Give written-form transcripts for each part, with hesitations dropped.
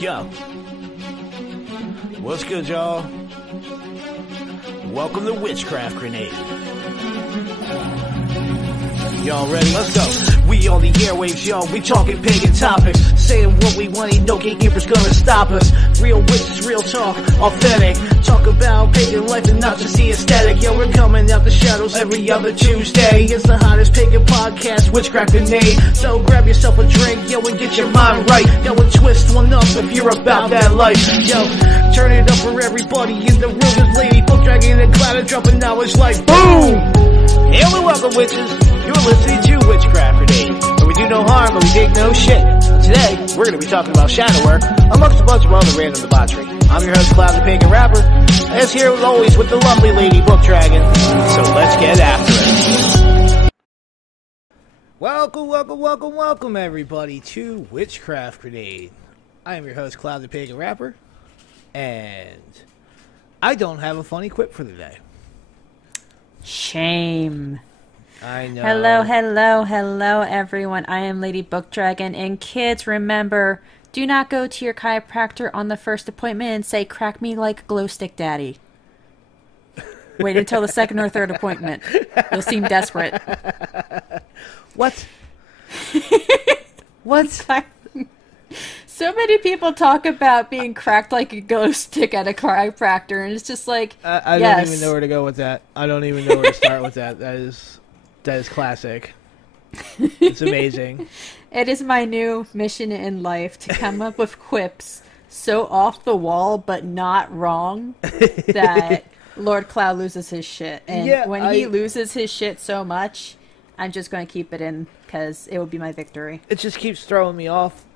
Yo, what's good, y'all? Welcome to Witchcraft Grenade. Y'all ready? Let's go. We on the airwaves, y'all. We talking pagan topics, saying what we want. Ain't no gatekeepers gonna stop us. Real witches, real talk, authentic. Talk about pagan life and not just the aesthetic. Yo, we're coming out the shadows every other Tuesday. It's the hottest pagan podcast, Witchcraft Grenade. So grab yourself a drink, yo, and get your mind right. Yo, and twist one up if you're about that life. Yo, turn it up for everybody in the room. This lady book dragging the cloud and dropping knowledge like boom. Hail and welcome, witches. You're listening to Witchcraft Grenade, where we do no harm, but we dig no shit. Today, we're going to be talking about shadow work, amongst a bunch of other random debauchery. I'm your host, Cloud the Pagan Rapper, as here as always with the lovely lady Book Dragon. So let's get after it. Welcome, everybody, to Witchcraft Grenade. I am your host, Cloud the Pagan Rapper, and I don't have a funny quip for the day. Shame. I know. Hello, everyone. I am Lady Book Dragon, and kids, remember, do not go to your chiropractor on the first appointment and say, crack me like a glow stick daddy. Wait until the second or third appointment. You'll seem desperate. What? What? So many people talk about being cracked like a glow stick at a chiropractor, and it's just like, I don't even know where to go with that. I don't even know where to start with that. That is classic. It's amazing. It is my new mission in life to come up with quips so off the wall but not wrong that Lord Cloud loses his shit. And when he loses his shit so much, I'm just going to keep it in because it will be my victory. It just keeps throwing me off.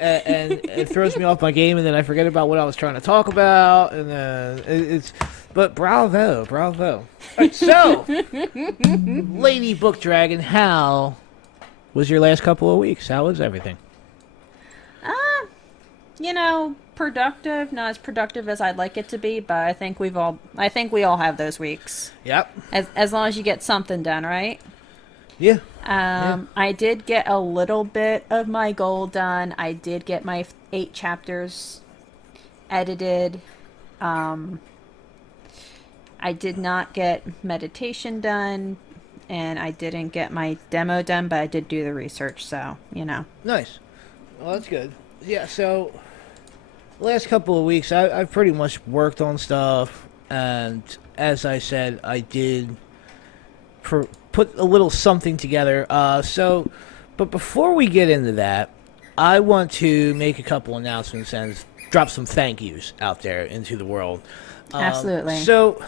And it throws me off my game, and then I forget about what I was trying to talk about, and then but bravo. Right, so, Lady Book Dragon, how was your last couple of weeks? How was everything? Productive. Not as productive as I'd like it to be, but I think we all have those weeks. Yep. As long as you get something done, right? Yeah. I did get a little bit of my goal done. I did get my 8 chapters edited. I did not get meditation done, and I didn't get my demo done, but I did do the research, so, Nice. Well, that's good. Yeah, so, last couple of weeks, I've pretty much worked on stuff, and as I said, I did put a little something together. But before we get into that, I want to make a couple announcements and drop some thank yous out there into the world. Absolutely. So,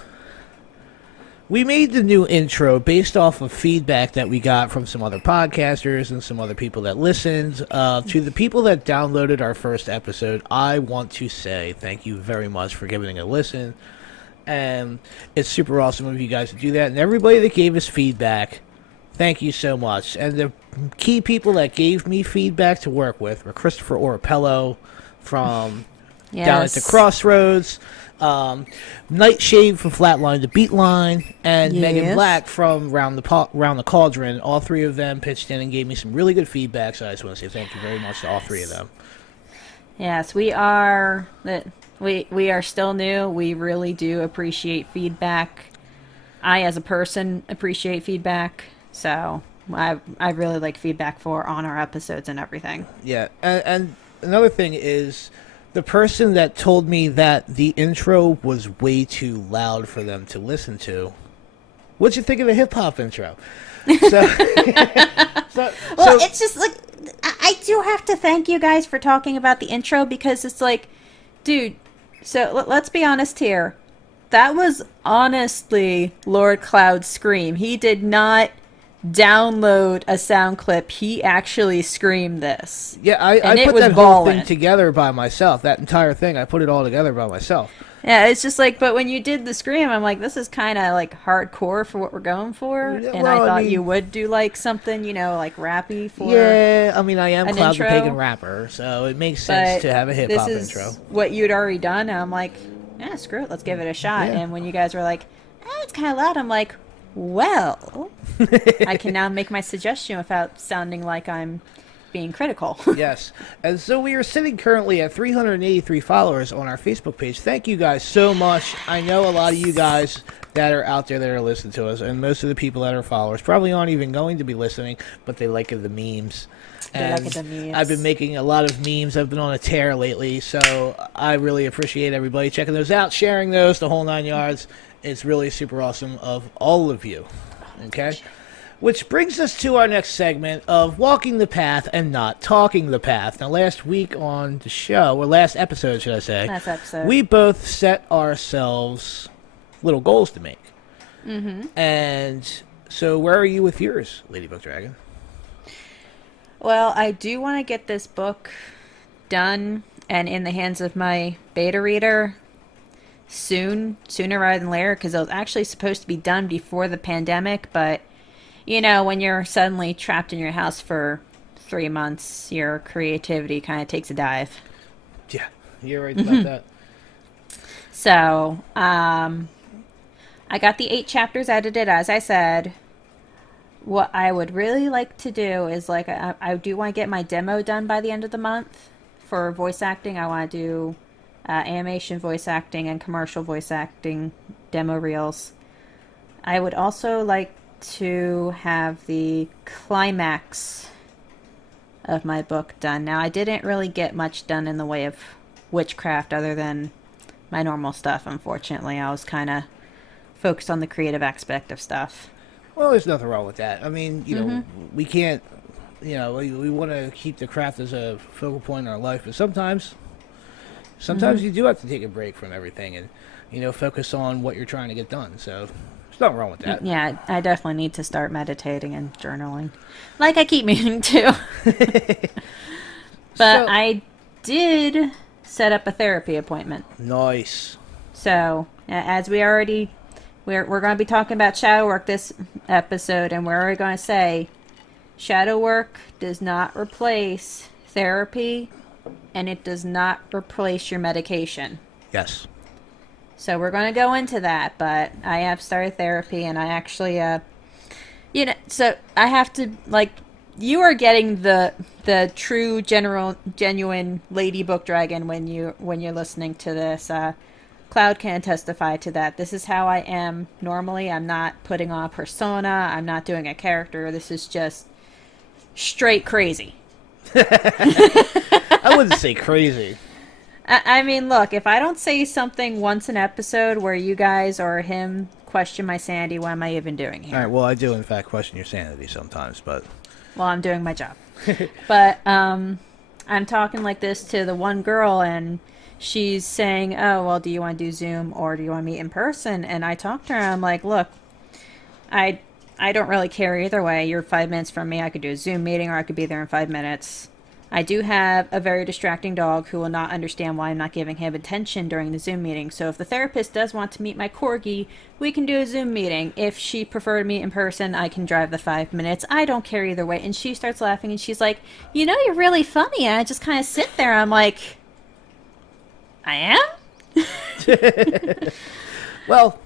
we made the new intro based off of feedback that we got from some other podcasters and some other people that listened. To the people that downloaded our first episode, I want to say thank you very much for giving it a listen. And it's super awesome of you guys to do that. And everybody that gave us feedback, thank you so much. And the key people that gave me feedback to work with were Christopher Orapello from Down at the Crossroads, Nightshade from Flatline to Beatline, and Megan Black from Round the Cauldron. All three of them pitched in and gave me some really good feedback, so I just want to say thank you very much to all three of them. Yes, we are still new. We really do appreciate feedback. I, as a person, appreciate feedback. So I really like feedback on our episodes and everything. Yeah, and another thing is the person that told me that the intro was way too loud for them to listen to. What'd you think of the hip hop intro? So it's just like, I do have to thank you guys for talking about the intro, because it's like, dude, so let's be honest here. That was honestly Lord Cloud's scream. He did not download a sound clip. He actually screamed this. Yeah, I put that whole thing together by myself. That entire thing, I put it all together by myself. Yeah, it's just like, but when you did the scream, I'm like, this is kind of like hardcore for what we're going for. Yeah, and I thought you would do like something, like rappy for. Yeah, I mean, I am Cloud the Pagan Rapper, so it makes sense to have a hip hop intro. This is what you'd already done, and I'm like, yeah, screw it, let's give it a shot. Yeah. And when you guys were like, it's kind of loud, I'm like, well, I can now make my suggestion without sounding like I'm being critical. Yes. And so we are sitting currently at 383 followers on our Facebook page. Thank you guys so much. I know a lot of you guys that are out there that are listening to us, and most of the people that are followers probably aren't even going to be listening, but they like the memes. And I've been making a lot of memes. I've been on a tear lately, so I really appreciate everybody checking those out, sharing those, the whole 9 yards. It's really super awesome of all of you. Okay? Which brings us to our next segment of walking the path and not talking the path. Now, last week on the show, or last episode, should I say, we both set ourselves little goals to make. And so where are you with yours, Ladybug Dragon? Well, I do want to get this book done and in the hands of my beta reader sooner rather than later, because it was actually supposed to be done before the pandemic, but you know, when you're suddenly trapped in your house for 3 months, your creativity kind of takes a dive. Yeah, you're right about that. So, I got the 8 chapters edited, as I said. What I would really like to do is, like, I do want to get my demo done by the end of the month for voice acting. I want to do animation voice acting and commercial voice acting demo reels. I would also like to have the climax of my book done. Now, I didn't really get much done in the way of witchcraft other than my normal stuff, unfortunately. I was kind of focused on the creative aspect of stuff. Well, there's nothing wrong with that. I mean, you know, we can't, you know, we want to keep the craft as a focal point in our life, but sometimes you do have to take a break from everything and, you know, focus on what you're trying to get done. So there's nothing wrong with that. Yeah, I definitely need to start meditating and journaling, like I keep meaning to. But I did set up a therapy appointment. Nice. So, as we already, we're going to be talking about shadow work this episode, and we're already going to say, shadow work does not replace therapy, and it does not replace your medication. Yes. So we're going to go into that, but I have started therapy, and I actually, you know, so I have to, like, you are getting the true, genuine Lady Book Dragon when you're listening to this. Cloud can testify to that. This is how I am normally. I'm not putting on a persona. I'm not doing a character. This is just straight crazy. I wouldn't say crazy. I mean, look, if I don't say something once an episode where you guys or him question my sanity, what am I even doing here? All right, well, I do, in fact, question your sanity sometimes, but... Well, I'm doing my job. But I'm talking like this to the one girl, and she's saying, oh, well, do you want to do Zoom or do you want to meet in person? And I talked to her, and I'm like, look, I don't really care either way. You're 5 minutes from me. I could do a Zoom meeting or I could be there in 5 minutes. I do have a very distracting dog who will not understand why I'm not giving him attention during the Zoom meeting. So if the therapist does want to meet my corgi, we can do a Zoom meeting. If she preferred to meet in person, I can drive the 5 minutes. I don't care either way. And she starts laughing and she's like, you know, you're really funny. And I just kind of sit there. I'm like, I am? Well,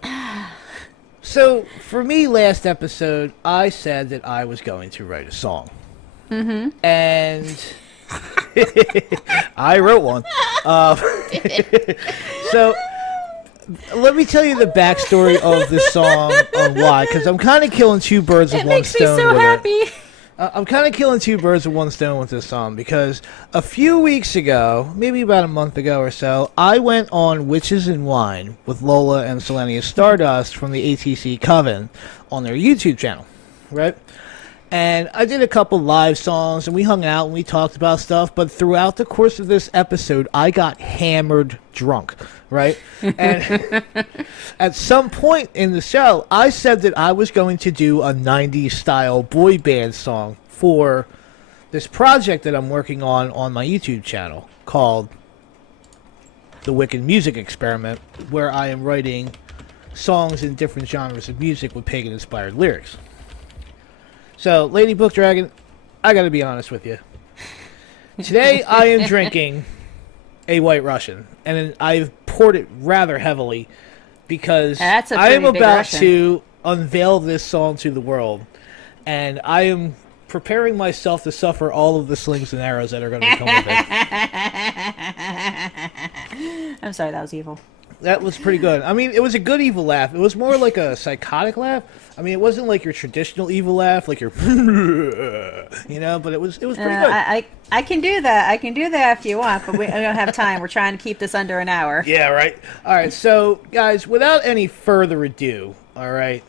so for me last episode, I said that I was going to write a song. And... I wrote one. So let me tell you the backstory of this song on why, because I'm kind of killing two birds with one stone. It makes me so happy. I'm kind of killing two birds with one stone with this song because a few weeks ago, maybe about a month ago or so, I went on Witches and Wine with Lola and Selenia Stardust from the ATC Coven on their YouTube channel, right? And I did a couple live songs, and we hung out, and we talked about stuff. But throughout the course of this episode, I got hammered drunk, right? And at some point in the show, I said that I was going to do a 90s-style boy band song for this project that I'm working on my YouTube channel called The Wicked Music Experiment, where I am writing songs in different genres of music with pagan-inspired lyrics. So, Lady Book Dragon, I gotta be honest with you. Today, I am drinking a White Russian, and I've poured it rather heavily because I am about to unveil this song to the world, and I am preparing myself to suffer all of the slings and arrows that are going to come with it. I'm sorry, that was evil. That was pretty good. I mean, it was a good evil laugh. It was more like a psychotic laugh. I mean, it wasn't like your traditional evil laugh, like your, you know. But it was pretty good. I can do that. I can do that if you want, but we don't have time. We're trying to keep this under an hour. Yeah, right. All right, so guys, without any further ado, all right,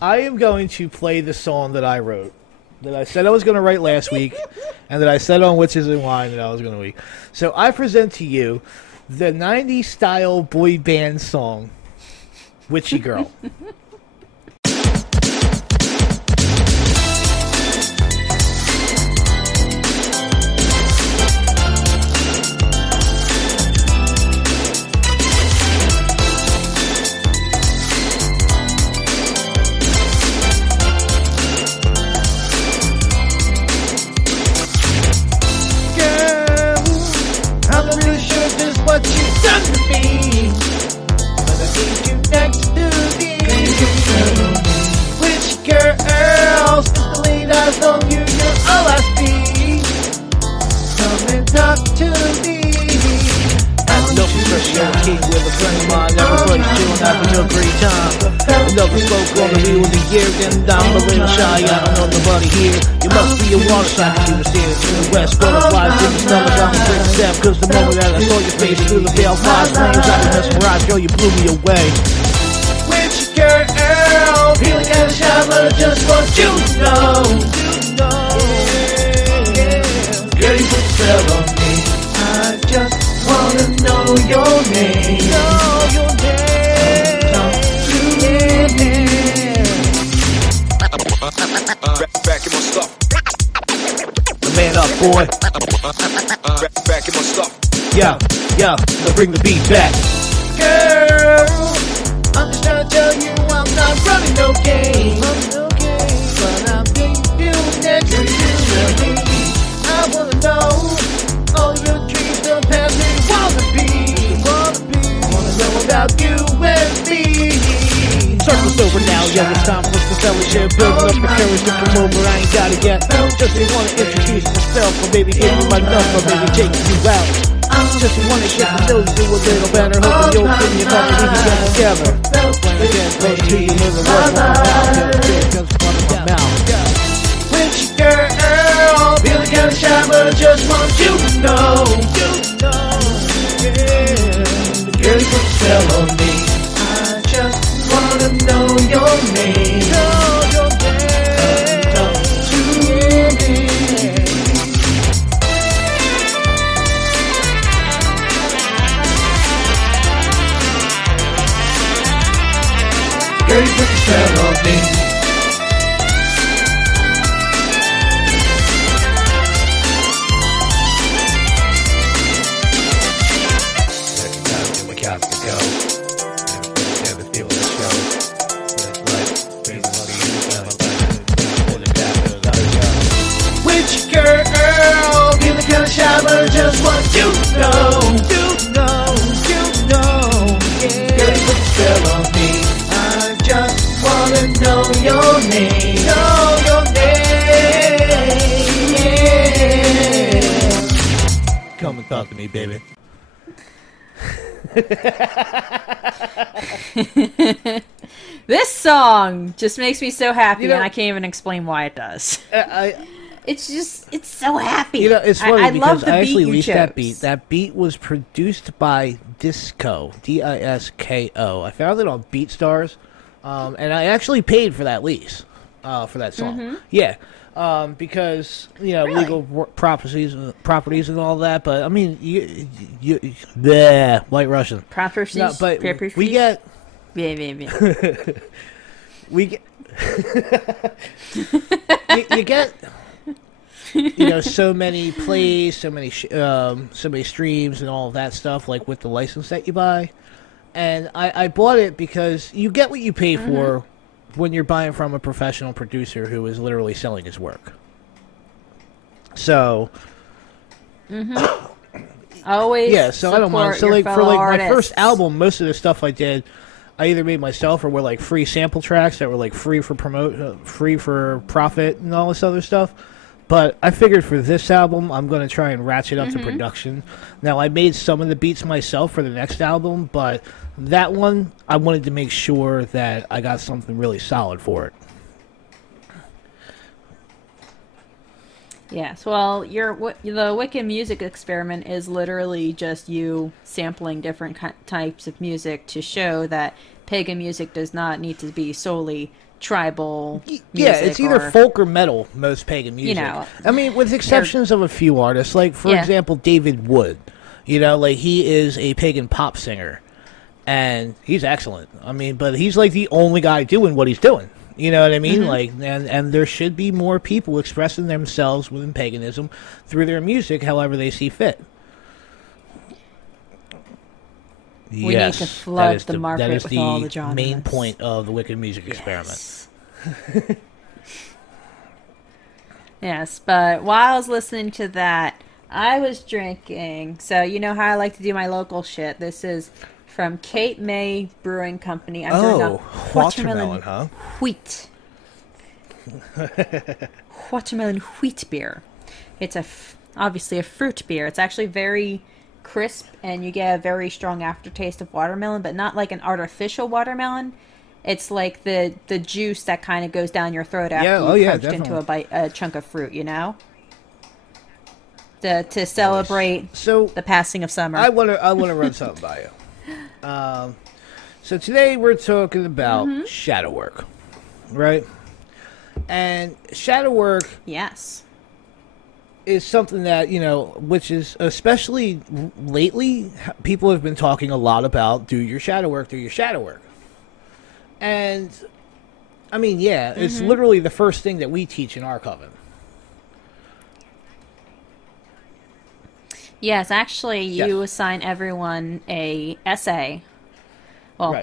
I am going to play the song that I wrote, that I said I was going to write last week, and that I said on Witches and Wine that I was going to read. So I present to you the 90s style boy band song, Witchy Girl. What you've done to me, but I need you next to me. Which girl, since the late eyes on you, you're all I see. Come and talk to me. I know for sure you're a king with a friend of mine. Never played you and having a great time. I never spoke on the wheel of the year, then I'm a little shy. I don't know nobody here. You must be a water sign, you were standing to the west. Butterflies in the stomach, I'm a great step. Cause the moment that I saw your face through the veil, flies flames, I was mesmerized, girl, you blew me away. Which girl, feeling kind of shy, but I just want you to know. Girl, you put a spell on me. I just wanna know your name. Back in my stuff. Man up, boy. Back in my stuff. Yeah, now bring the beat back. Girl, I'm just trying to tell you I'm not running no game. But I'm thinking you next to me. I wanna know all your dreams, the path you wanna be. Wanna know about you and me. Circle's over now, yeah, it's time for the fellowship. Building up the courage to come over, I ain't gotta get just wanna introduce myself, or maybe give you my number, maybe take you out. Just wanna get to know you a little better, hoping you'll bring your company, we can get together. When I get close to you, live the world on my mouth, just one of my mouth. Witchy girl, feeling kinda shy, but I just want you to know. Girl, you put a spell on me. I just wanna know your name. Talk to me. Girl, you put a spell on me. But I just want you to know, yeah. Girl, you put a spell on me. I just wanna know your name. Yeah. Come and talk to me, baby. This song just makes me so happy, and I can't even explain why it does. It's so happy. You know, it's funny I because love the I actually beat reached you that chose. beat. That beat was produced by Disco, Disko. I found it on BeatStars, and I actually paid for that lease, for that song. Mm-hmm. Yeah, because legal properties and all that. But I mean, White Russian Properties. No, but we get we get you get. So many plays, so many streams and all of that stuff, like with the license that you buy. And I bought it because you get what you pay for when you're buying from a professional producer who is literally selling his work. So, always. yeah. So I don't mind. So like for like my first album, most of the stuff I did I either made myself or were like free sample tracks that were like free for free for profit and all this other stuff. But I figured for this album, I'm going to try and ratchet up the production. Now, I made some of the beats myself for the next album, but that one, I wanted to make sure that I got something really solid for it. Yes, well, the Wicked music experiment is literally just you sampling different types of music to show that pagan music does not need to be solely tribal music. Yeah, it's either folk or metal, most pagan music. You know, I mean, with exceptions of a few artists, like, for example, David Wood. You know, like, he is a pagan pop singer, and he's excellent. I mean, but he's, like, the only guy doing what he's doing. You know what I mean? Like, and there should be more people expressing themselves within paganism through their music, however they see fit. We need to flood the market with all the genres. That is the main point of the Wicked music experiment. Yes, but while I was listening to that, I was drinking. So you know how I like to do my local shit. This is from Cape May Brewing Company. I'm doing a watermelon, huh? Wheat. Watermelon wheat beer. It's obviously a fruit beer. It's actually very crisp, and you get a very strong aftertaste of watermelon, but not like an artificial watermelon. It's like the juice that kind of goes down your throat after you crunched into a chunk of fruit, you know? To celebrate the passing of summer. I want to run something by you. So today we're talking about shadow work, right? And shadow work, yes, is something that, you know, which is especially lately, people have been talking a lot about. Do your shadow work, and I mean, yeah, it's literally the first thing that we teach in our coven. Yes, actually, you assign everyone a essay. Well,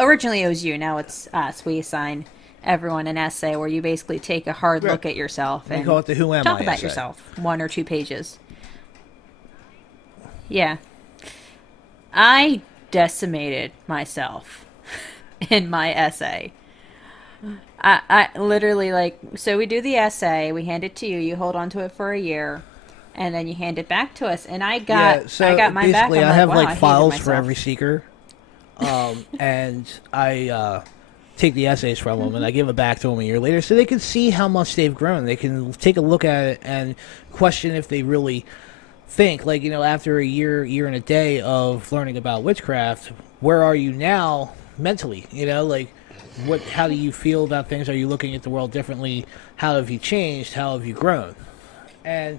originally it was you. Now it's us. We assign everyone an essay where you basically take a hard look at yourself and call it the Who Am talk I about essay. yourself. 1 or 2 pages. Yeah. I decimated myself in my essay. I literally, like, so we do the essay, we hand it to you, you hold on to it for a year, and then you hand it back to us. And I got mine back. I have like files for every seeker, and I take the essays from them and I give it back to them a year later, so they can see how much they've grown. They can take a look at it and question if they really think, like, you know, after a year and a day of learning about witchcraft, where are you now mentally? You know, like, how do you feel about things? Are you looking at the world differently? How have you changed? How have you grown? And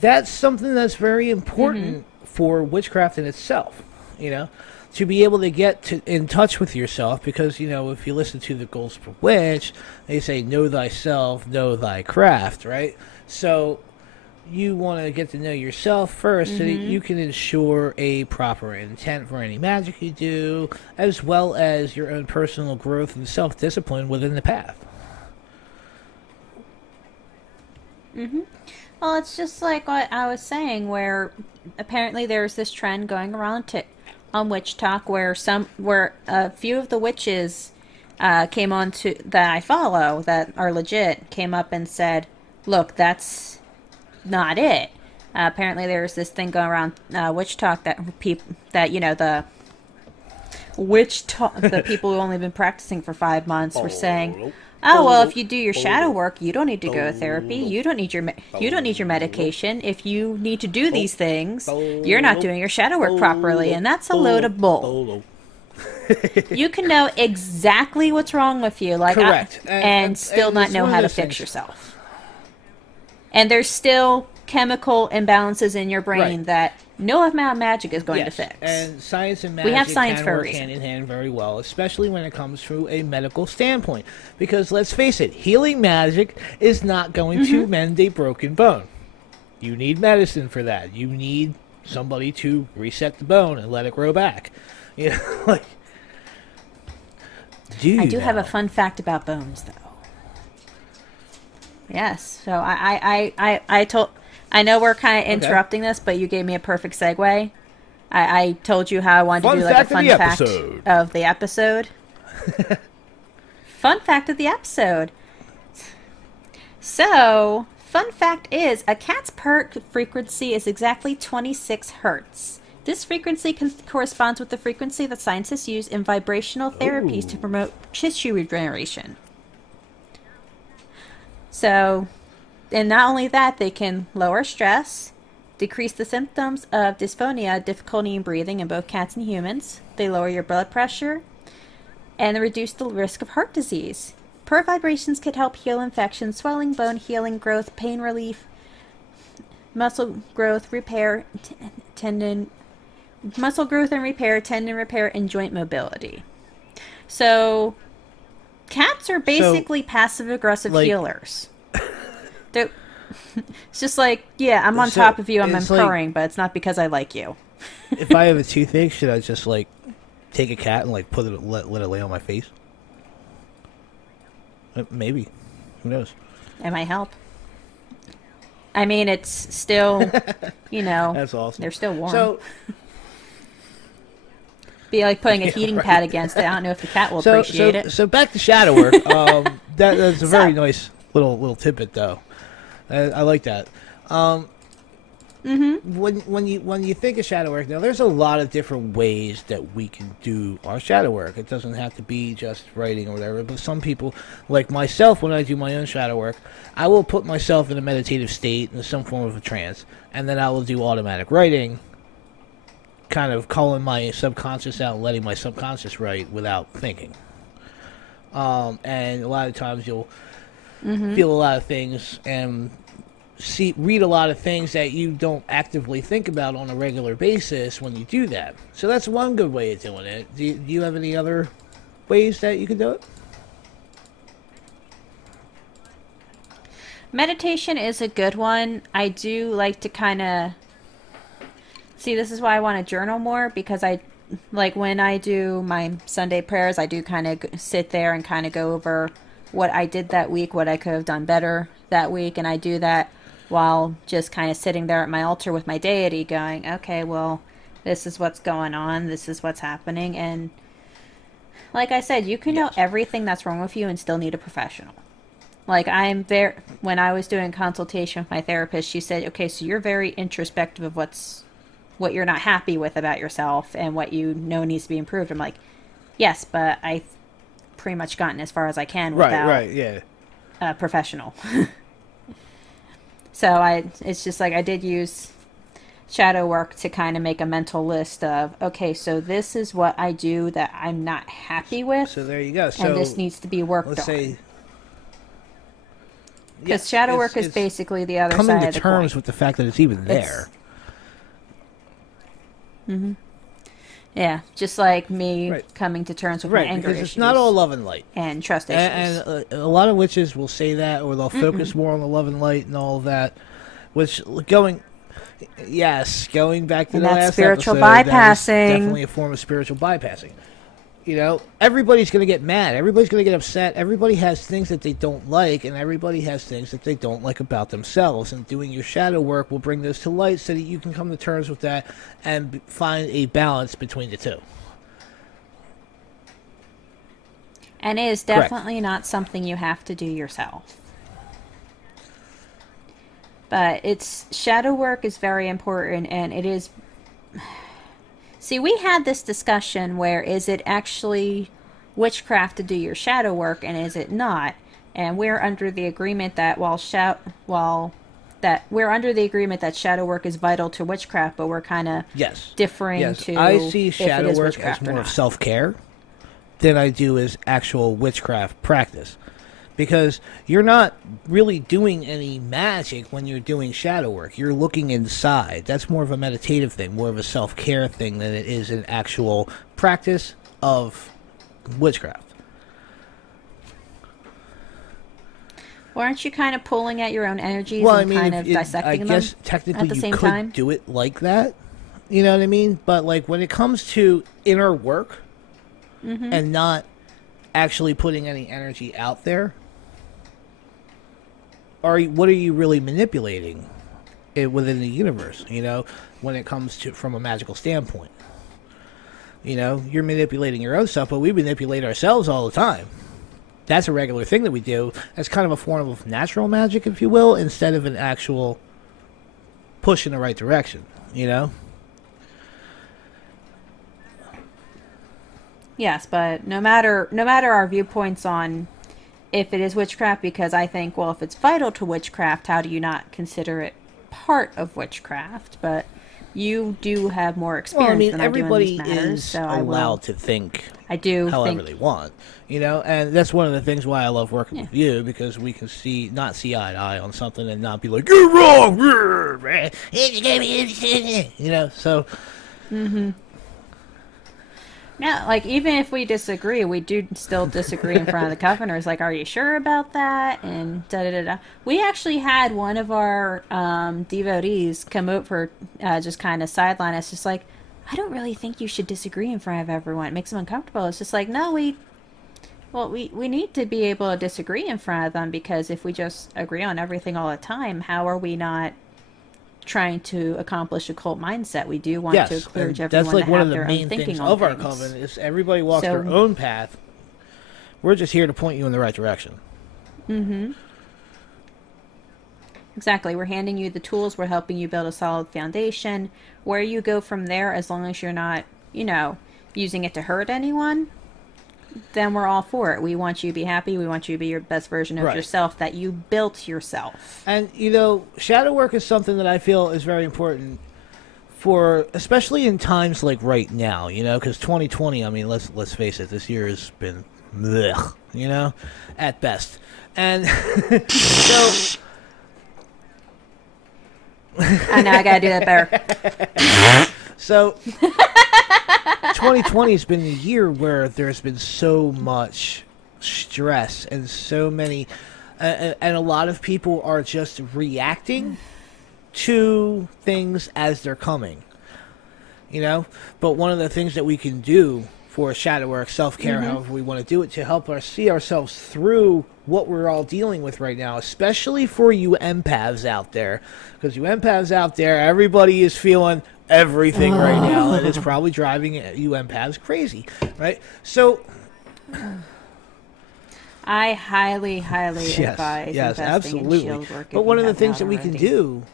that's something that's very important for witchcraft in itself, you know, to be able to get in touch with yourself, because, you know, if you listen to the Goals for Witch, they say, know thyself, know thy craft, right? So you want to get to know yourself first so that you can ensure a proper intent for any magic you do, as well as your own personal growth and self-discipline within the path. Well, it's just like what I was saying, where apparently there's this trend going around on Witch Talk where a few of the witches came on to that I follow that are legit came up and said, look, that's not it. Apparently there's this thing going around Witch Talk that you know, the Witch Talk, the people who only been practicing for 5 months were saying, oh, well, if you do your shadow work, you don't need to go to therapy. You don't need your medication. If you need to do these things, you're not doing your shadow work properly, and that's a load of bull. You can know exactly what's wrong with you, like, correct, and still not know how to fix yourself. And there's still chemical imbalances in your brain that no amount of magic is going to fix. And science and magic can work hand in hand very well, especially when it comes from a medical standpoint. Because let's face it, healing magic is not going to mend a broken bone. You need medicine for that. You need somebody to reset the bone and let it grow back. You know, like, I do have a fun fact about bones, though. Yes, so I know we're kind of interrupting this, but you gave me a perfect segue. I told you how I wanted to do like a fun fact of the episode. Fun fact of the episode. So, fun fact is, a cat's purr frequency is exactly 26 hertz. This frequency corresponds with the frequency that scientists use in vibrational therapies to promote tissue regeneration. So, and not only that, they can lower stress, decrease the symptoms of dysphonia, difficulty in breathing in both cats and humans. They lower your blood pressure and reduce the risk of heart disease. Purr vibrations could help heal infections, swelling, bone healing, growth, pain relief, muscle growth, repair, muscle growth and repair, tendon repair, and joint mobility. So, cats are basically passive-aggressive healers. It's just like, yeah, I'm on top of you, I'm purring, but it's not because I like you. If I have a toothache, should I just, like, take a cat and, like, let it lay on my face? Maybe. Who knows? It might help. I mean, it's still, you know, that's awesome. They're still warm. So, be like putting a heating pad against it. I don't know if the cat will appreciate it. So back to shadow work. That's a very nice little tidbit, though. I like that. When you think of shadow work, now there's a lot of different ways that we can do our shadow work. It doesn't have to be just writing or whatever. But some people, like myself, when I do my own shadow work, I will put myself in a meditative state in some form of a trance, and then I will do automatic writing, kind of calling my subconscious out and letting my subconscious write without thinking. And a lot of times you'll feel a lot of things and read a lot of things that you don't actively think about on a regular basis when you do that. So that's one good way of doing it. Do you have any other ways that you can do it? Meditation is a good one. I do like to kind of... See, this is why I want to journal more, because like when I do my Sunday prayers, I do kind of sit there and kind of go over what I did that week, what I could have done better that week, and I do that while just kind of sitting there at my altar with my deity going, okay, well, this is what's going on, this is what's happening, and like I said, you can know everything that's wrong with you and still need a professional. Like, when I was doing consultation with my therapist, she said, okay, so you're very introspective of what you're not happy with about yourself and what you know needs to be improved. I'm like, yes, but I've pretty much gotten as far as I can without a professional. So it's just like I did use shadow work to kind of make a mental list of, okay, so this is what I do that I'm not happy with. So there you go. So and this needs to be worked on. Let's say, because shadow work is basically the other side of the coin. Coming to terms with the fact that it's even there. Yeah, just like me coming to terms with my anger issues. It's not all love and light. And trust issues. And a lot of witches will say that, or they'll focus more on the love and light and all of that. Which, going back to the last spiritual episode, bypassing. That is definitely a form of spiritual bypassing. You know, everybody's going to get mad. Everybody's going to get upset. Everybody has things that they don't like, and everybody has things that they don't like about themselves. And doing your shadow work will bring those to light so that you can come to terms with that and find a balance between the two. And it is definitely not something you have to do yourself. But shadow work is very important, and it is... See, we had this discussion where is it actually witchcraft to do your shadow work and is it not? And we're under the agreement that we're under the agreement that shadow work is vital to witchcraft, but we're kind of differing to I see shadow work as more of self-care than I do as actual witchcraft practice. Because you're not really doing any magic when you're doing shadow work. You're looking inside. That's more of a meditative thing, more of a self-care thing than it is an actual practice of witchcraft. Well, aren't you kind of pulling at your own energies and kind of dissecting them? I guess technically at the same you time? could do it like that. You know what I mean? But like when it comes to inner work and not actually putting any energy out there, what are you really manipulating? within the universe, you know, when it comes to from a magical standpoint. You know, you're manipulating your own stuff, but we manipulate ourselves all the time. That's a regular thing that we do. That's kind of a form of natural magic, if you will, instead of an actual push in the right direction, you know? Yes, but no matter our viewpoints on if it is witchcraft, because I think, well, if it's vital to witchcraft, how do you not consider it part of witchcraft? But you do have more experience Well, I mean, than I do in everybody these matters, is so allowed to think however they want, you know, and that's one of the things why I love working with you, because we can not see eye to eye on something and not be like, you're wrong, you know, so. Yeah, like, even if we disagree, we do still disagree in front of the governors. Like, are you sure about that? And da-da-da-da. We actually had one of our devotees come over, just kind of sideline us, just like, I don't really think you should disagree in front of everyone. It makes them uncomfortable. It's just like, no, we need to be able to disagree in front of them, because if we just agree on everything all the time, how are we not trying to accomplish a cult mindset? We do want to encourage everyone that's like to one have of the their main own thinking things on of our things. coven is everybody walks their own path. We're just here to point you in the right direction. Exactly. We're handing you the tools. We're helping you build a solid foundation. Where you go from there, as long as you're not, you know, using it to hurt anyone, then we're all for it. We want you to be happy. We want you to be your best version of yourself that you built yourself. And, you know, shadow work is something that I feel is very important for, especially in times like right now, you know, because 2020, I mean, let's face it, this year has been blech, you know, at best. And so... I know, I gotta do that better. So... 2020 has been a year where there's been so much stress and so many, and a lot of people are just reacting to things as they're coming, you know. But one of the things that we can do for shadow work, self-care, however we want to do it, to help us see ourselves through what we're all dealing with right now, especially for you empaths out there, because you empaths out there, everybody is feeling everything right now, and it's probably driving you empaths crazy, right? So I highly advise investing in shield work. But one of the things that we can do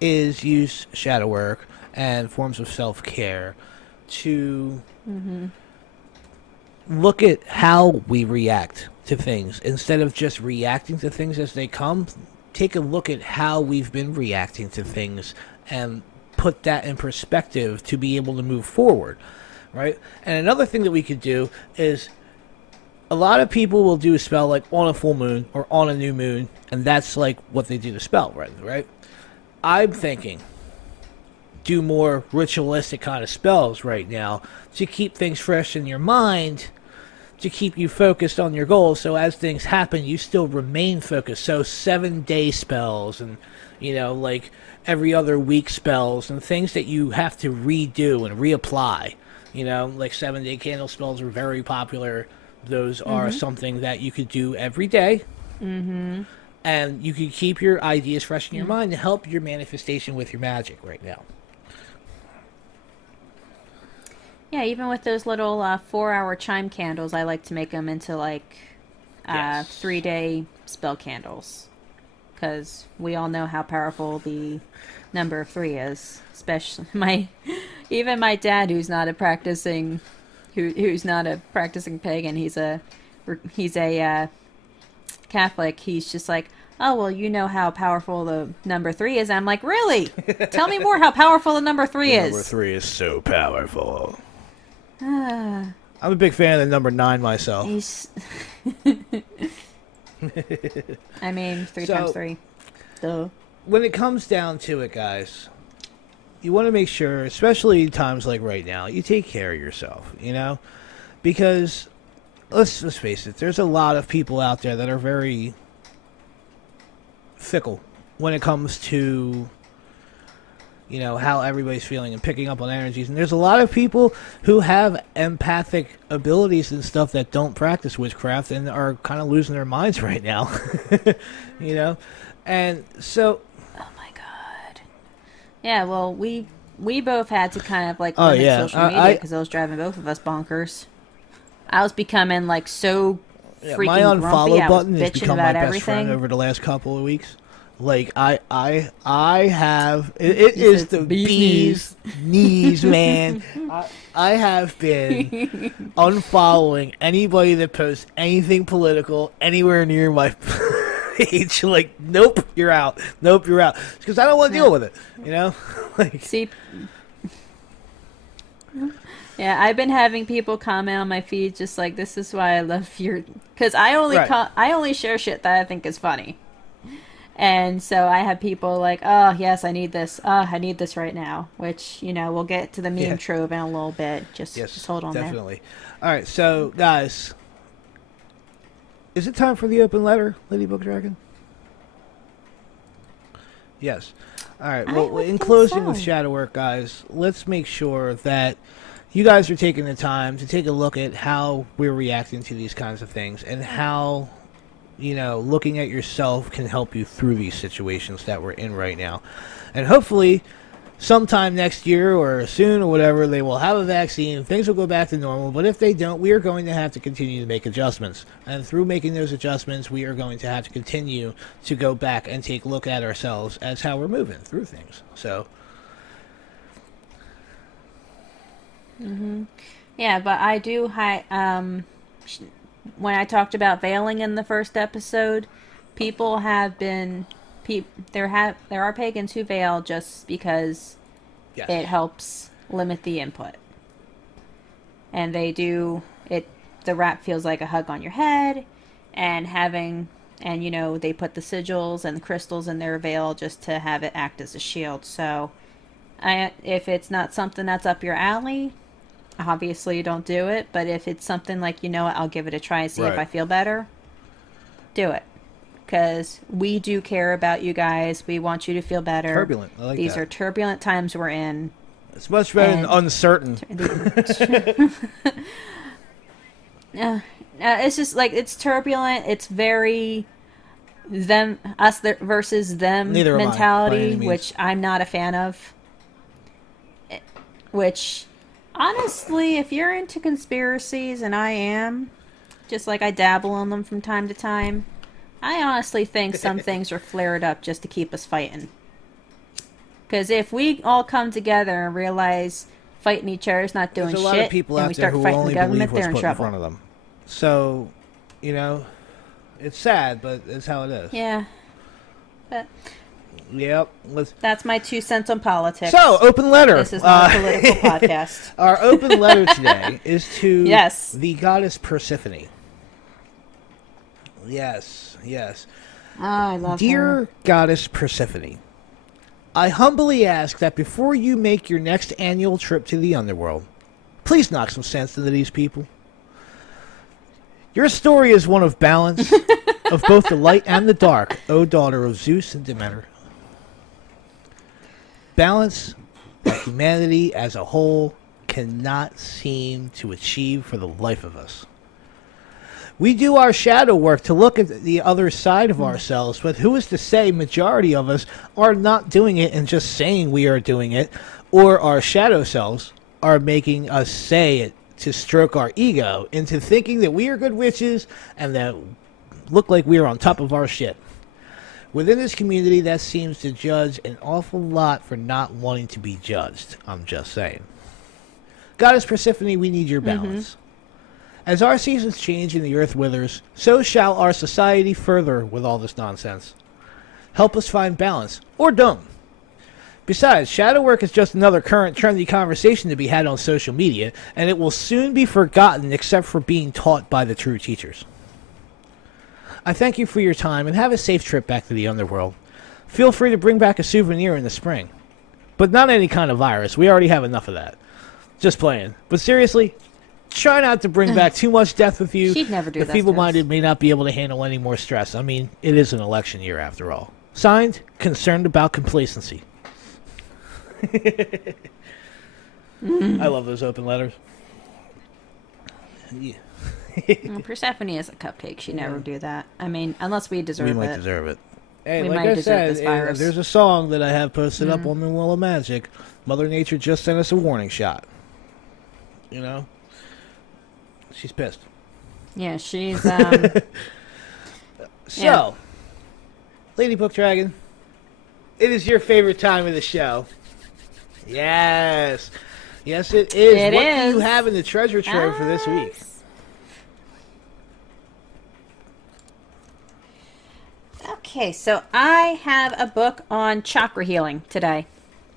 is use shadow work and forms of self-care to look at how we react to things. Instead of just reacting to things as they come, take a look at how we've been reacting to things and put that in perspective to be able to move forward, right? And another thing that we could do is, a lot of people will do a spell like on a full moon or on a new moon, and that's like what they do the spell, right? I'm thinking do more ritualistic kind of spells right now to keep things fresh in your mind, to keep you focused on your goals, so as things happen, you still remain focused. So 7-day spells and, you know, like every other week spells and things that you have to redo and reapply. You know, like 7-day candle spells are very popular. Those are something that you could do every day. And you can keep your ideas fresh in your mind to help your manifestation with your magic right now. Yeah, even with those little 4-hour chime candles, I like to make them into like 3-day spell candles. Because we all know how powerful the number 3 is. Especially even my dad, who's not a practicing pagan, he's a Catholic. He's just like, oh, well, you know how powerful the number 3 is. I'm like, really? Tell me more how powerful the number 3 is. Number 3 is so powerful. I'm a big fan of the number 9 myself. I mean, 3 times 3. Duh. When it comes down to it, guys, you want to make sure, especially in times like right now, you take care of yourself, you know? Because, let's face it, there's a lot of people out there that are very fickle when it comes to, you know, how everybody's feeling and picking up on energies. And there's a lot of people who have empathic abilities and stuff that don't practice witchcraft and are kind of losing their minds right now. You know? And so... Oh my god. Yeah, well, we both had to kind of like Oh, limit yeah. social media because it was driving both of us bonkers. I was becoming like so Yeah, freaking my grumpy. unfollow I was button has bitching become my about best friend everything. over the last couple of weeks. Like I have it He is says the bee's bee's knees, man. I have been unfollowing anybody that posts anything political anywhere near my page. Like, nope, you're out. Nope, you're out. Because I don't want to deal with it. You know, like. See, yeah, I've been having people comment on my feed just like, "This is why I love your," because I only Right. I only share shit that I think is funny. And so I have people like, oh, yes, I need this. I need this right now. Which, we'll get to the meme Yeah. trove in a little bit. Yes, Just hold on definitely. All right, so guys, is it time for the open letter, Ladybug Dragon? Yes. All right. I Well, would in think closing with so. shadow work, guys, let's make sure that you guys are taking the time to take a look at how we're reacting to these kinds of things and how looking at yourself can help you through these situations that we're in right now. And hopefully, sometime next year or soon or whatever, they will have a vaccine. Things will go back to normal. But if they don't, we are going to have to continue to make adjustments. And through making those adjustments, we are going to have to continue to go back and take a look at ourselves as how we're moving through things. So, Yeah, but I do when I talked about veiling in the first episode, people have been there are pagans who veil just because yes. it helps limit the input. And they do it. The wrap feels like a hug on your head, and they put the sigils and the crystals in their veil just to have it act as a shield. So, if it's not something that's up your alley, obviously don't do it. But if it's something like, what, I'll give it a try and see if Right. I feel better, do it. Because we do care about you guys. We want you to feel better. Turbulent. I like These that. are turbulent times we're in. It's much better than and- uncertain. It's just like, it's turbulent. It's very versus them Neither am I, by mentality, any means. which I'm not a fan of. Which, honestly, if you're into conspiracies, and I am, just like I dabble in them from time to time, I honestly think some things are flared up just to keep us fighting. Because if we all come together and realize fighting each other is not doing There's a shit, lot of people and out we there start who fighting only the government, believe they're what's in put in trouble. front of them. So, it's sad, but it's how it is. Yeah. But Yep. Let's. that's my 2 cents on politics. So, open letter. This is not a political podcast. Our open letter today is to Yes. the goddess Persephone. Yes, yes. Oh, I love her. Dear goddess Persephone, I humbly ask that before you make your next annual trip to the underworld, please knock some sense into these people. Your story is one of balance, of both the light and the dark, O daughter of Zeus and Demeter. Balance that humanity as a whole cannot seem to achieve for the life of us. We do our shadow work to look at the other side of ourselves, but who is to say majority of us are not doing it and just saying we are doing it, or our shadow selves are making us say it to stroke our ego into thinking that we are good witches and that look like we are on top of our shit. Within this community, that seems to judge an awful lot for not wanting to be judged. I'm just saying. Goddess Persephone, we need your balance. As our seasons change and the earth withers, so shall our society further with all this nonsense. Help us find balance, or don't. Besides, shadow work is just another current trendy conversation to be had on social media, and it will soon be forgotten except for being taught by the true teachers. I thank you for your time and have a safe trip back to the underworld. Feel free to bring back a souvenir in the spring. But not any kind of virus, we already have enough of that. Just playing. But seriously, try not to bring back too much death with you. She'd never do the that to feeble-minded us. may not be able to handle any more stress. I mean, it is an election year after all. Signed, concerned about complacency. I love those open letters. Yeah. Well, Persephone is a cupcake. She'd never do that. I mean, unless we deserve We might it. deserve it. Hey, We like might I desert said, this virus. there's a song that I have posted up on the Wall of Magic. Mother Nature just sent us a warning shot. You know? She's pissed. Yeah, she's So, Yeah. Lady Book Dragon, it is your favorite time of the show. Yes. Yes, it is. It What do is. you have in the treasure trove for this week? Okay, so I have a book on chakra healing today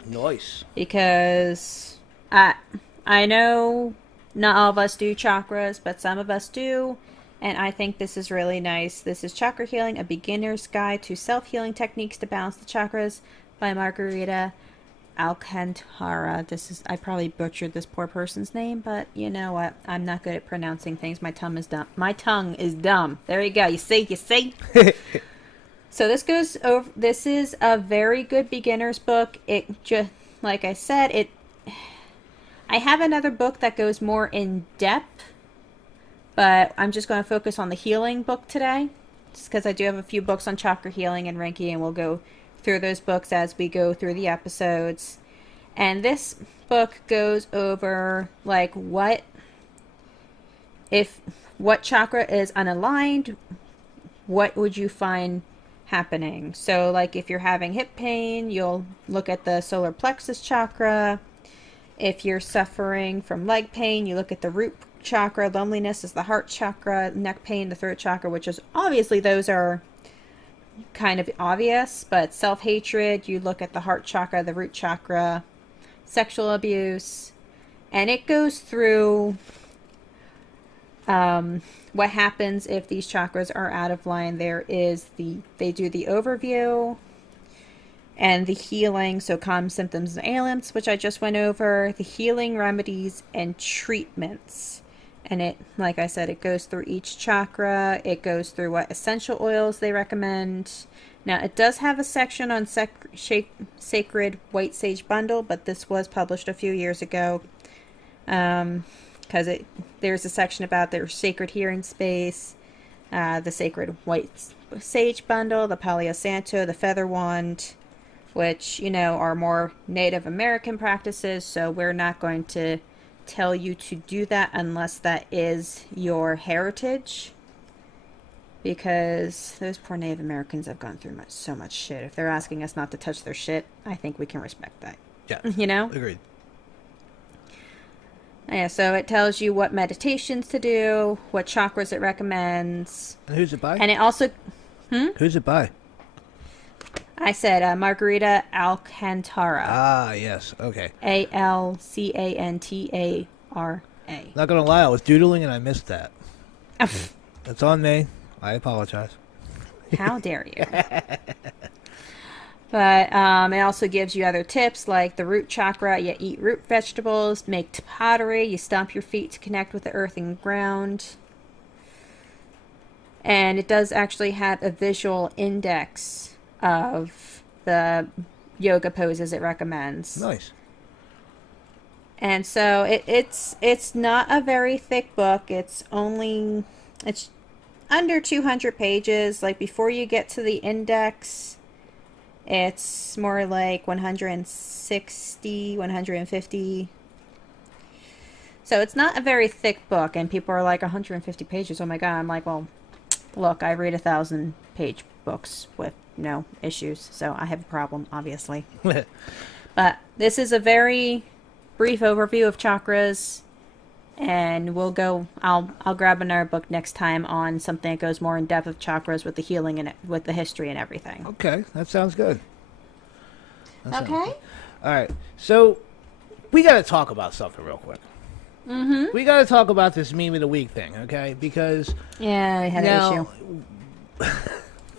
Nice. because I know not all of us do chakras, but some of us do, and I think this is really nice. This is Chakra Healing, a beginner's guide to self-healing techniques to balance the chakras by Margarita Alcantara. I probably butchered this poor person's name, but you know what? I'm not good at pronouncing things. My tongue is dumb. My tongue is dumb. There you go. You see? So this goes over. This is a very good beginner's book. It just, like I said, I have another book that goes more in depth, but I'm just going to focus on the healing book today, just because I do have a few books on chakra healing and Reiki, and we'll go through those books as we go through the episodes. And this book goes over like what chakra is unaligned, what would you find happening. So like if you're having hip pain, you'll look at the solar plexus chakra. If you're suffering from leg pain, you look at the root chakra. Loneliness is the heart chakra. Neck pain, the throat chakra, which is obviously those are kind of obvious, but self-hatred, you look at the heart chakra, the root chakra. Sexual abuse, and it goes through what happens if these chakras are out of line. They do the overview and the healing, so common symptoms and ailments, which I just went over, the healing remedies and treatments. And it, like I said, it goes through each chakra. It goes through what essential oils they recommend. Now, it does have a section on Sacred White Sage Bundle, but this was published a few years ago. Because there's a section about their Sacred Hearing Space, the Sacred White Sage Bundle, the Palo Santo, the Feather Wand, which, you know, are more Native American practices, so we're not going to tell you to do that unless that is your heritage. Because those poor Native Americans have gone through so much shit. If they're asking us not to touch their shit, I think we can respect that. Yeah. You know? Agreed. Yeah, so it tells you what meditations to do, what chakras it recommends. And who's it by? And it also... Who's it by? I said Margarita Alcantara. Ah, yes. Okay. Alcantara. Not gonna lie, I was doodling and I missed that. It's on me. I apologize. How dare you? But it also gives you other tips like the root chakra. You eat root vegetables, make pottery, you stomp your feet to connect with the earth and ground. And it does actually have a visual index of the yoga poses it recommends. Nice. And so it's not a very thick book. It's under 200 pages. Like before you get to the index, it's more like 160, 150. So it's not a very thick book, and people are like 150 pages. Oh my god! I'm like, well, look, I read 1,000-page books with no issues, so I have a problem, obviously. But this is a very brief overview of chakras, and I'll grab another book next time on something that goes more in depth of chakras with the healing and with the history and everything. Okay, that sounds good. Okay. All right, so we got to talk about something real quick. Mm-hmm. We got to talk about this meme of the week thing, okay? Because yeah, I had an issue.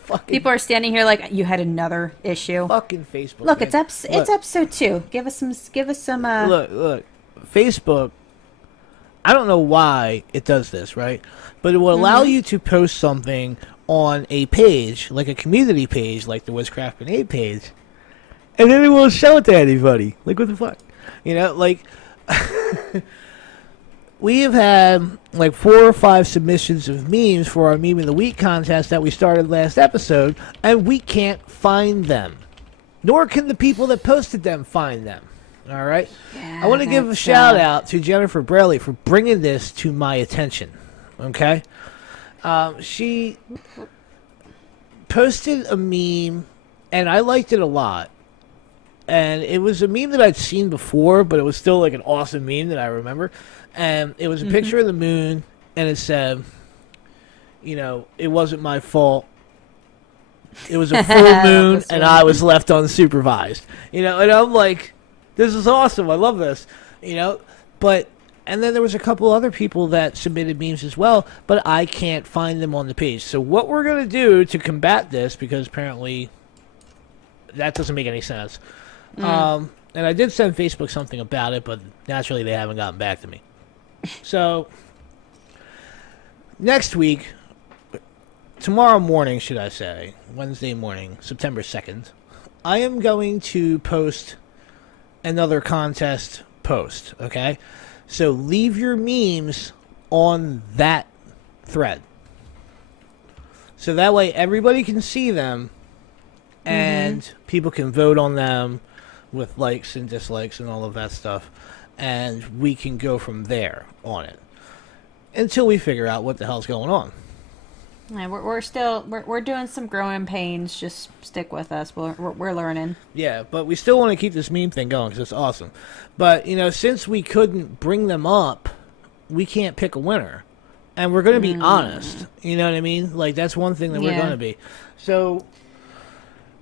Fucking, people are standing here like you had another issue. Fucking Facebook. Look, man. it's episode 2. Give us some. Look. Facebook. I don't know why it does this, right? But it will allow you to post something on a page, like a community page, like the Witchcraftgrenade page, and then it won't show it to anybody. Like, what the fuck? You know, like, we have had like 4 or 5 submissions of memes for our Meme of the Week contest that we started last episode, and we can't find them. Nor can the people that posted them find them. All right? Yeah, I want to give a shout out to Jennifer Braley for bringing this to my attention. Okay? She posted a meme, and I liked it a lot. And it was a meme that I'd seen before, but it was still like an awesome meme that I remember. And it was a picture of the moon, and it said, you know, it wasn't my fault. It was a full moon, and I was left unsupervised. You know, and I'm like, this is awesome. I love this. You know, but, and then there was a couple other people that submitted memes as well, but I can't find them on the page. So what we're going to do to combat this, because apparently that doesn't make any sense. And I did send Facebook something about it, but naturally they haven't gotten back to me. So, next week, tomorrow morning, should I say, Wednesday morning, September 2nd, I am going to post another contest post, okay? So, leave your memes on that thread. So that way everybody can see them, and people can vote on them with likes and dislikes and all of that stuff, and we can go from there on it until we figure out what the hell's going on. Yeah, we're doing some growing pains. Just stick with us. We're learning. Yeah, but we still want to keep this meme thing going because it's awesome. But you know, since we couldn't bring them up, we can't pick a winner, and we're going to be honest. You know what I mean? Like that's one thing that we're going to be. So,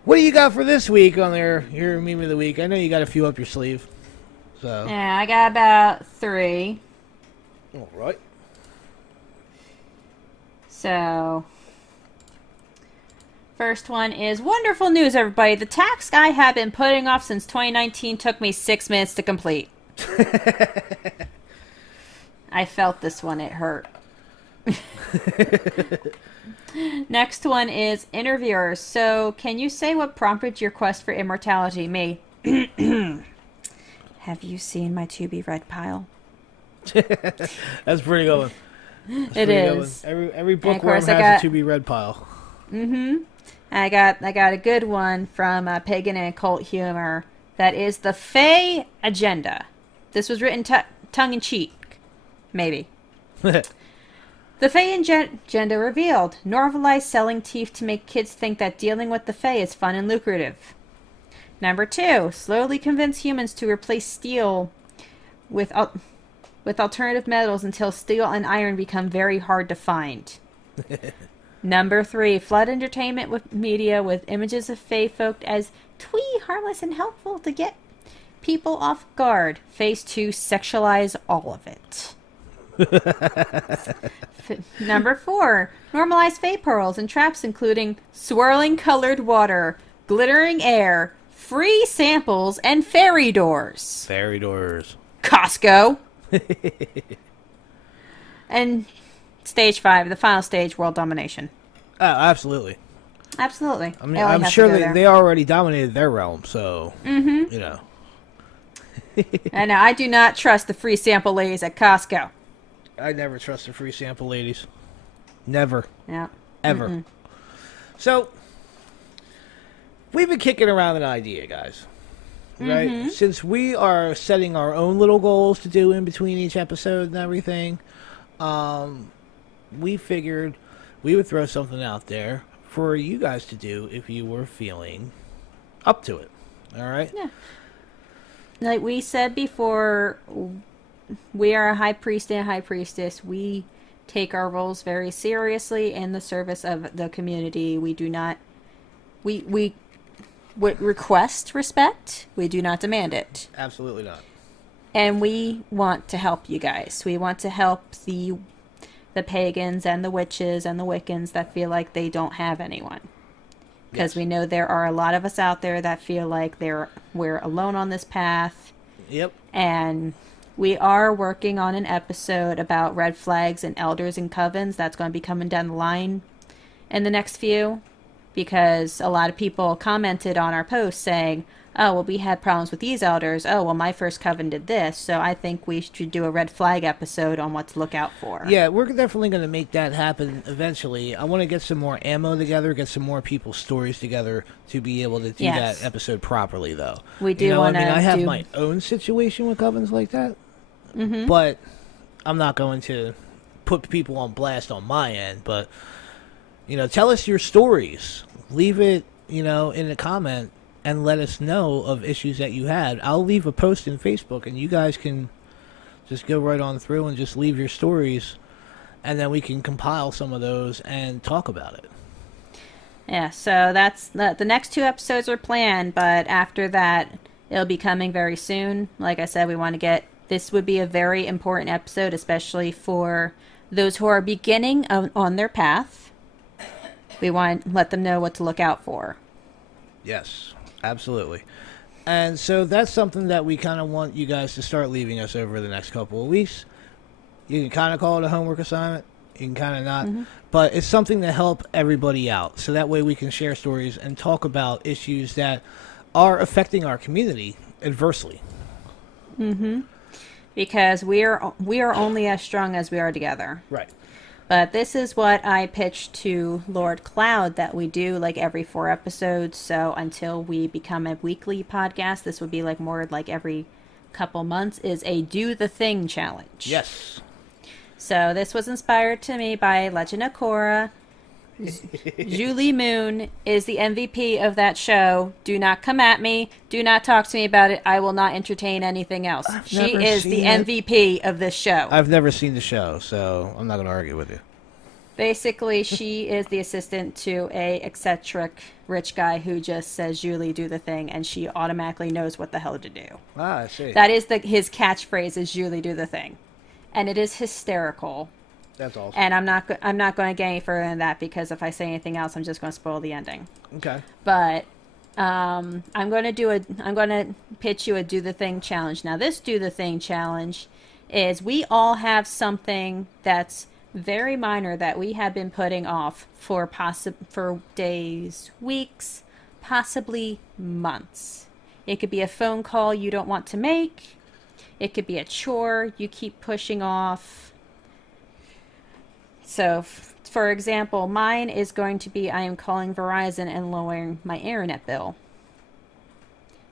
what do you got for this week on your meme of the week? I know you got a few up your sleeve. So Yeah, I got about 3. all right. So, first one is wonderful news, everybody. The task I have been putting off since 2019 took me 6 minutes to complete. I felt this one. It hurt. Next one is interviewers. So, can you say what prompted your quest for immortality? Me. Have you seen my to be read pile? That's pretty good one. It is. Every bookworm has a to be read pile. I got a good one from Pagan and Occult Humor. That is the Fae Agenda. This was written tongue in cheek, maybe. The Fae Agenda revealed: normalize selling teeth to make kids think that dealing with the Fae is fun and lucrative. Number 2, slowly convince humans to replace steel with alternative metals until steel and iron become very hard to find. Number 3, flood entertainment with media with images of fae folk as twee, harmless, and helpful to get people off guard. Phase 2, sexualize all of it. Number 4, normalize fae pearls and traps including swirling colored water, glittering air, free samples, and fairy doors. Fairy doors. Costco. And stage 5, the final stage, world domination. Oh, absolutely. Absolutely. I mean, I'm sure they already dominated their realm, so, you know. And I do not trust the free sample ladies at Costco. I never trust the free sample ladies. Never. Yeah. Ever. So, we've been kicking around an idea, guys. Right? Since we are setting our own little goals to do in between each episode and everything, we figured we would throw something out there for you guys to do if you were feeling up to it. All right? Yeah. Like we said before, we are a high priest and a high priestess. We take our roles very seriously in the service of the community. We do not... We request respect. We do not demand it. Absolutely not. And we want to help you guys. We want to help the pagans and the witches and the Wiccans that feel like they don't have anyone. Because we know there are a lot of us out there that feel like we're alone on this path. Yep. And we are working on an episode about red flags and elders and covens. That's going to be coming down the line in the next few. Because a lot of people commented on our post saying, oh, well, we had problems with these elders. Oh, well, my first coven did this. So I think we should do a red flag episode on what to look out for. Yeah, we're definitely going to make that happen eventually. I want to get some more ammo together, get some more people's stories together to be able to do that episode properly, though. We do want to I have my own situation with covens like that, but I'm not going to put people on blast on my end. But, tell us your stories. Leave it, in a comment. And let us know of issues that you had. I'll leave a post in Facebook, and you guys can just go right on through and just leave your stories, and then we can compile some of those and talk about it. Yeah, so that's the next 2 episodes are planned, but after that, it'll be coming very soon. Like I said, we want to get... This would be a very important episode, especially for those who are beginning on their path. We want to let them know what to look out for. Yes. Absolutely. And so that's something that we kind of want you guys to start leaving us over the next couple of weeks. You can kind of call it a homework assignment. You can kind of not. But it's something to help everybody out. So that way we can share stories and talk about issues that are affecting our community adversely. Because we are only as strong as we are together. Right. But this is what I pitched to Lord Cloud, that we do like every 4 episodes. So until we become a weekly podcast, this would be like more like every couple months, is a Do the Thing challenge. Yes. So this was inspired to me by Legend of Korra. Julie Moon is the MVP of that show. Do not come at me. Do not talk to me about it. I will not entertain anything else. She is the MVP of this show. I've never seen the show, so I'm not going to argue with you. Basically, she is the assistant to a eccentric rich guy who just says, Julie, do the thing, and she automatically knows what the hell to do. Ah, I see. That is his catchphrase is Julie, do the thing. And it is hysterical. That's awesome. And I'm not going to get any further than that, because if I say anything else, I'm just going to spoil the ending. Okay. But I'm going to pitch you a Do the Thing challenge. Now, this Do the Thing challenge is we all have something that's very minor that we have been putting off for days, weeks, possibly months. It could be a phone call you don't want to make. It could be a chore you keep pushing off. So, for example, mine is going to be I am calling Verizon and lowering my internet bill.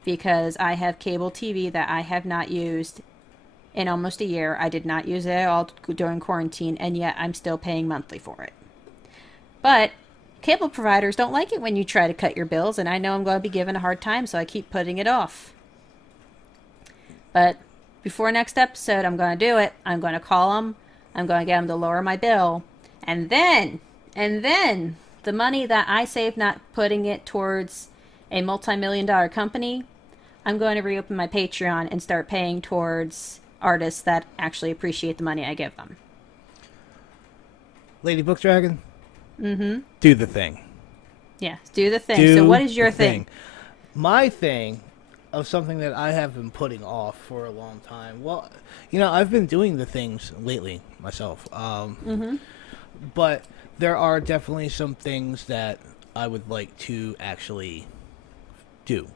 Because I have cable TV that I have not used in almost a year. I did not use it at all during quarantine, and yet I'm still paying monthly for it. But cable providers don't like it when you try to cut your bills, and I know I'm going to be given a hard time, so I keep putting it off. But before next episode, I'm going to do it. I'm going to call them. I'm going to get them to lower my bill. And then, the money that I saved not putting it towards a multi-million-dollar company, I'm going to reopen my Patreon and start paying towards artists that actually appreciate the money I give them. Lady Book Dragon? Mm-hmm. Do the thing. Yes, do the thing. So what is your thing? My thing of something that I have been putting off for a long time. Well, I've been doing the things lately myself. But there are definitely some things that I would like to actually do.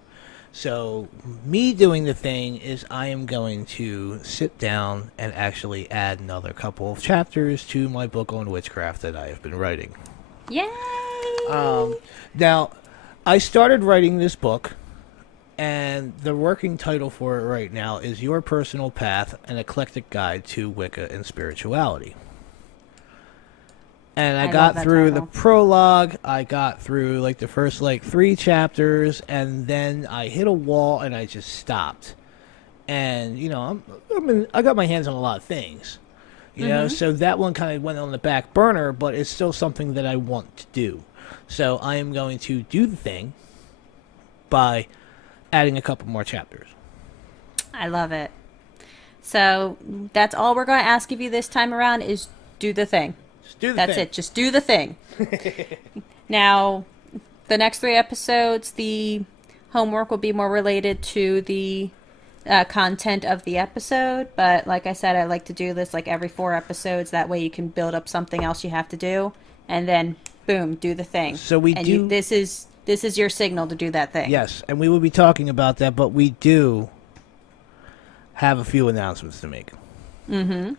So, me doing the thing is I am going to sit down and actually add another couple of chapters to my book on witchcraft that I have been writing. Yay! Now, I started writing this book, and the working title for it right now is Your Personal Path, An Eclectic Guide to Wicca and Spirituality. And I got through the prologue, I got through the first 3 chapters, and then I hit a wall and I just stopped. And, I got my hands on a lot of things. So that one kind of went on the back burner, but it's still something that I want to do. So I am going to do the thing by adding a couple more chapters. I love it. So that's all we're going to ask of you this time around is do the thing. That's it. Just do the thing. Now, the next 3 episodes, the homework will be more related to the content of the episode. But like I said, I like to do this every 4 episodes. That way you can build up something else you have to do. And then, boom, do the thing. So this is This is your signal to do that thing. Yes, and we will be talking about that, but we do have a few announcements to make. Mm-hmm.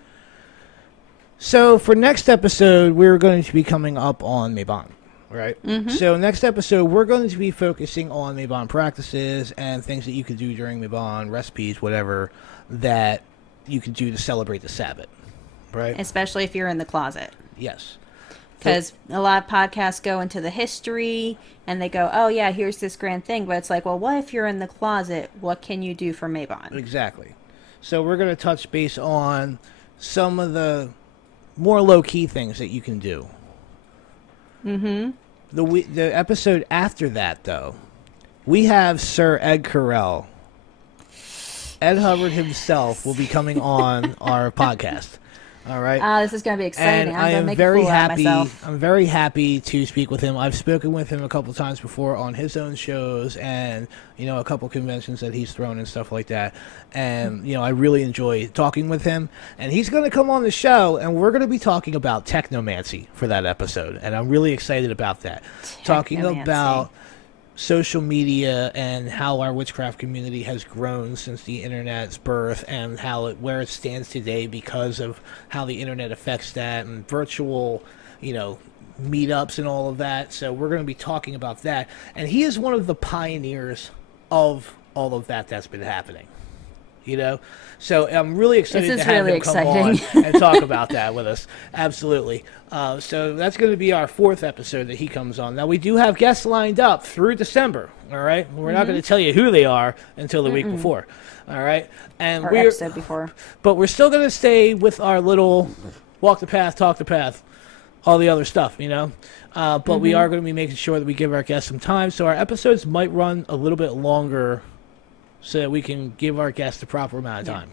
So for next episode, we're going to be coming up on Mabon, right? Mm-hmm. So next episode, we're going to be focusing on Mabon practices and things that you could do during Mabon, recipes, whatever, that you could do to celebrate the Sabbath, right? Especially if you're in the closet. Yes. Because a lot of podcasts go into the history and they go, oh, yeah, here's this grand thing. But it's like, well, what if you're in the closet? What can you do for Mabon? Exactly. So we're going to touch base on some of the more low-key things that you can do. Mm-hmm. The episode after that, though, we have Sir Ed Carell. Ed Hubbard himself will be coming on our podcast. All right. This is going to be exciting. And I'm I going to am make very a fool out of happy. myself. I'm very happy to speak with him. I've spoken with him a couple times before on his own shows, and a couple conventions that he's thrown and stuff like that. And I really enjoy talking with him. And he's going to come on the show, and we're going to be talking about technomancy for that episode, and I'm really excited about that. Talking about social media and how our witchcraft community has grown since the internet's birth, and where it stands today because of how the internet affects that, and virtual meetups and all of that. So we're going to be talking about that, and he is one of the pioneers of all of that that's been happening. So I'm really excited to have him come on and talk about that with us. Absolutely. So that's going to be our 4th episode that he comes on. Now, we do have guests lined up through December, all right? We're not going to tell you who they are until the week before, all right? And Or episode before. But we're still going to stay with our little walk the path, talk the path, all the other stuff, But we are going to be making sure that we give our guests some time. So our episodes might run a little bit longer so that we can give our guests the proper amount of time.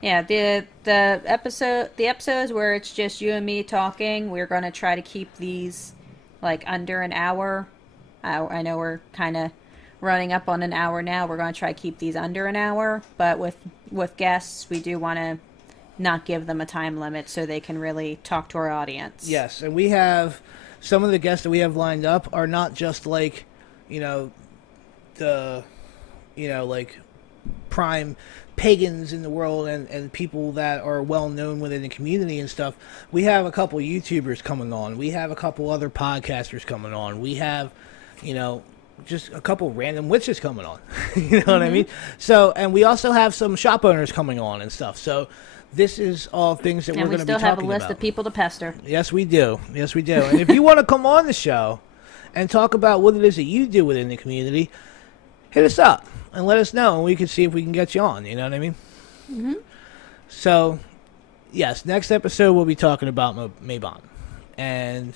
Yeah, the episodes where it's just you and me talking, we're going to try to keep these like under an hour. I know we're kind of running up on an hour now. We're going to try to keep these under an hour, but with guests, we do want to not give them a time limit so they can really talk to our audience. Yes, and we have some of the guests that we have lined up are not just like, like prime pagans in the world and people that are well known within the community and stuff. We have a couple YouTubers coming on. We have a couple other podcasters coming on. We have, just a couple random witches coming on. You know what I mean? So, and we also have some shop owners coming on and stuff. So this is all things that we're going to be talking about. And we still have a list of people to pester. Yes, we do. Yes, we do. And if you want to come on the show and talk about what it is that you do within the community, hit us up and let us know, and we can see if we can get you on. You know what I mean? Mm-hmm. So, yes, next episode we'll be talking about Mabon and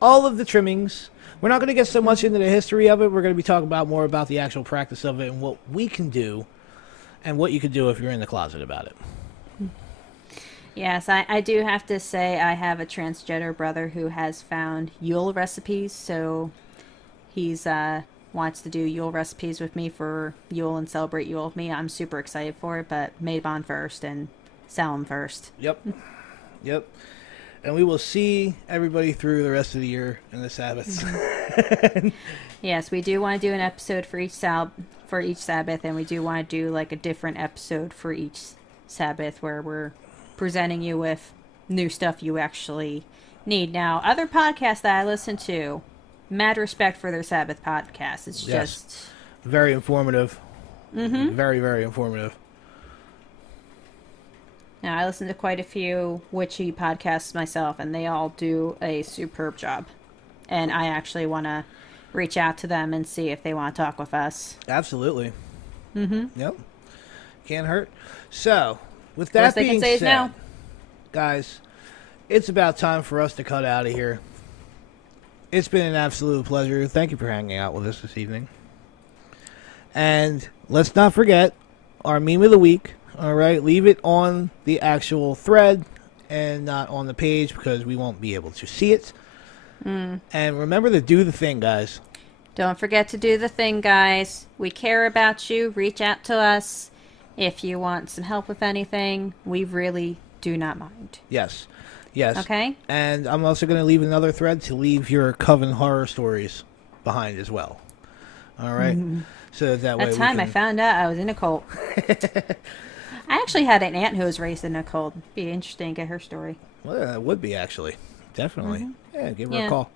all of the trimmings. We're not going to get so much into the history of it. We're going to be talking about more about the actual practice of it and what we can do and what you can do if you're in the closet about it. Yes, I do have to say I have a transgender brother who has found Yule recipes, so he's wants to do Yule recipes with me for Yule and celebrate Yule with me. I'm super excited for it, but Mabon first and Salem first. Yep. Yep. And we will see everybody through the rest of the year in the Sabbaths. Yes, we do want to do an episode for each Sabbath, and we do want to do like a different episode for each Sabbath where we're presenting you with new stuff you actually need. Now, other podcasts that I listen to, mad respect for their Sabbath podcasts. It's just very informative. Mm-hmm. Very, very informative. Now, I listen to quite a few witchy podcasts myself, and they all do a superb job. And I actually want to reach out to them and see if they want to talk with us. Absolutely. Mm-hmm. Yep. Can't hurt. So, with that being said, now, guys, it's about time for us to cut out of here. It's been an absolute pleasure. Thank you for hanging out with us this evening. And let's not forget our meme of the week. All right, leave it on the actual thread and not on the page because we won't be able to see it. And remember to do the thing, guys. Don't forget to do the thing, guys. We care about you. Reach out to us if you want some help with anything. We really do not mind. Yes. Yes. Okay. And I'm also going to leave another thread to leave your Coven horror stories behind as well. All right? So that way That time I found out I was in a cult. I actually had an aunt who was raised in a cult. Be interesting to get her story. Well, that would be, actually. Definitely. Yeah, give her Yeah. a call.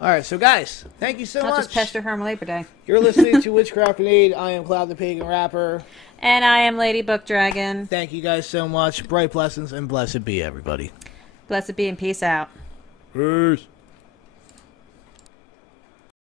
All right, so guys, thank you so I'll much. just pester her on Labor Day. You're listening to Witchcraft Grenade. I am Cloud the Pagan Rapper. And I am Lady Book Dragon. Thank you guys so much. Bright blessings and blessed be everybody. Blessed be and peace out. Peace.